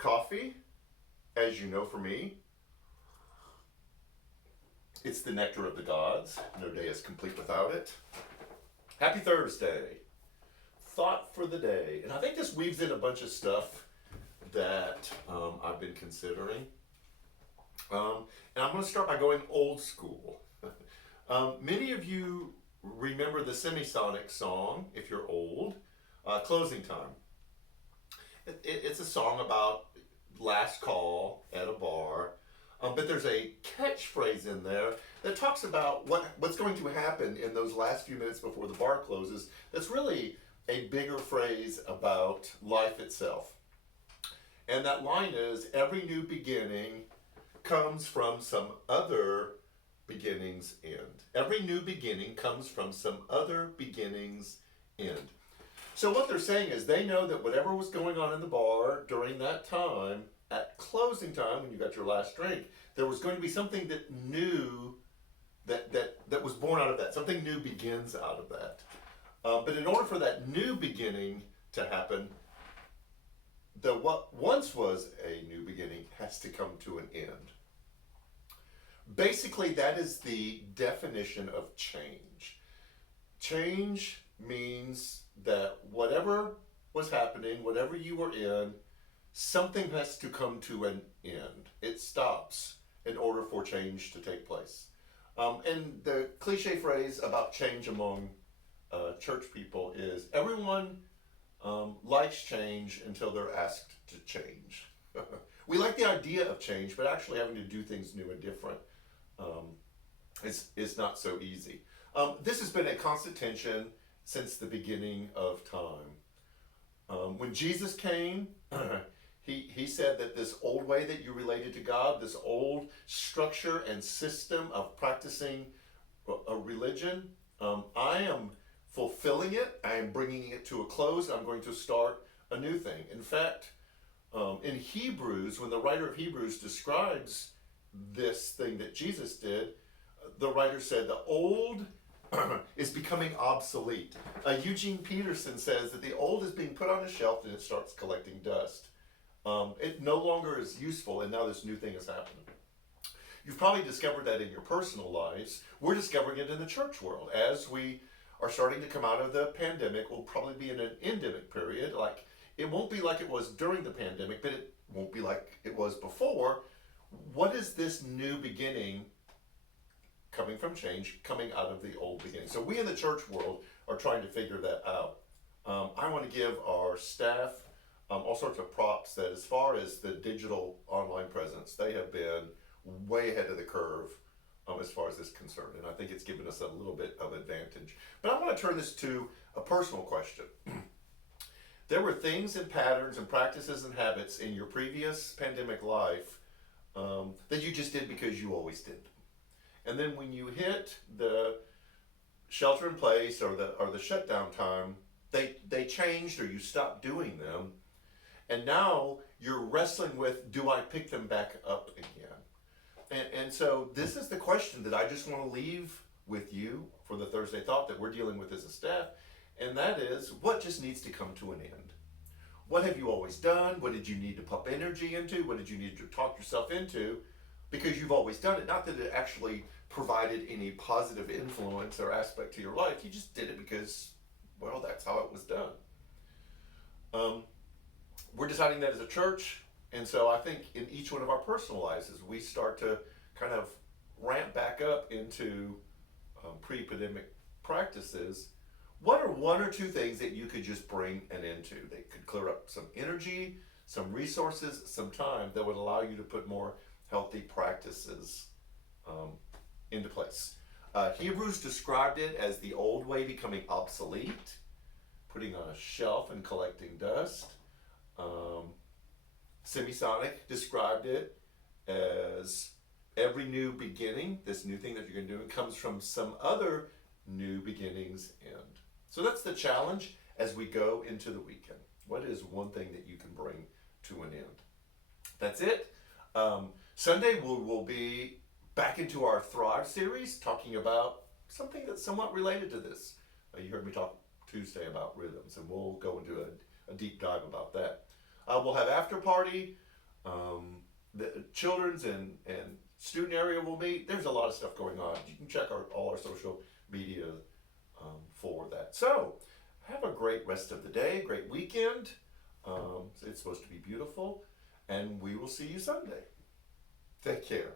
coffee. As you know, for me, it's the nectar of the gods. No day is complete without it. Happy Thursday. Thought for the day. And I think this weaves in a bunch of stuff that I've been considering. And I'm going to start by going old school. Many of you remember the Semisonic song, if you're old, Closing Time. It's a song about last call at a bar, but there's a catchphrase in there that talks about what's going to happen in those last few minutes before the bar closes. That's really a bigger phrase about life itself. And that line is, every new beginning comes from some other beginning's end. Every new beginning comes from some other beginning's end. So what they're saying is they know that whatever was going on in the bar during that time, at closing time when you got your last drink, there was going to be something that new, that was born out of that. Something new begins out of that. But in order for that new beginning to happen, what once was a new beginning has to come to an end. Basically, that is the definition of change. Change means that whatever was happening, whatever you were in, something has to come to an end. It stops in order for change to take place. And the cliche phrase about change among church people is everyone likes change until they're asked to change. We like the idea of change, but actually having to do things new and different is not so easy. This has been a constant tension since the beginning of time. When Jesus came, he said that this old way that you related to God, this old structure and system of practicing a religion, I am fulfilling it. I am bringing it to a close. I'm going to start a new thing. In fact, in Hebrews, when the writer of Hebrews describes this thing that Jesus did, the writer said the old is becoming obsolete. Eugene Peterson says that the old is being put on a shelf and it starts collecting dust. It no longer is useful, and now this new thing is happening. You've probably discovered that in your personal lives. We're discovering it in the church world. As we are starting to come out of the pandemic, we'll probably be in an endemic period. Like, it won't be like it was during the pandemic, but it won't be like it was before. What is this new beginning coming from change, coming out of the old beginning? So we in the church world are trying to figure that out. I want to give our staff all sorts of props that as far as the digital online presence, they have been way ahead of the curve as far as this is concerned. And I think it's given us a little bit of advantage. But I want to turn this to a personal question. There were things and patterns and practices and habits in your previous pandemic life that you just did because you always did. And then when you hit the shelter in place or the shutdown time, they changed or you stopped doing them. And now you're wrestling with, do I pick them back up again? And so this is the question that I just want to leave with you for the Thursday Thought that we're dealing with as a staff. And that is, what just needs to come to an end? What have you always done? What did you need to pump energy into? What did you need to talk yourself into? Because you've always done it. Not that it actually provided any positive influence or aspect to your life. You just did it because, well, that's how it was done. We're deciding that as a church. And so I think in each one of our personal lives, as we start to kind of ramp back up into pre-pandemic practices, what are one or two things that you could just bring an end to? They could clear up some energy, some resources, some time that would allow you to put more healthy practices into place. Hebrews described it as the old way becoming obsolete, putting on a shelf and collecting dust. Semisonic described it as every new beginning, this new thing that you're going to do, comes from some other new beginning's end. So that's the challenge as we go into the weekend. What is one thing that you can bring to an end? That's it. Sunday we'll be back into our Thrive series, talking about something that's somewhat related to this. You heard me talk Tuesday about rhythms, and we'll go into a deep dive about that. We'll have after party. The children's and student area will meet. There's a lot of stuff going on. You can check all our social media for that. So, have a great rest of the day, great weekend. It's supposed to be beautiful, and we will see you Sunday. Take care.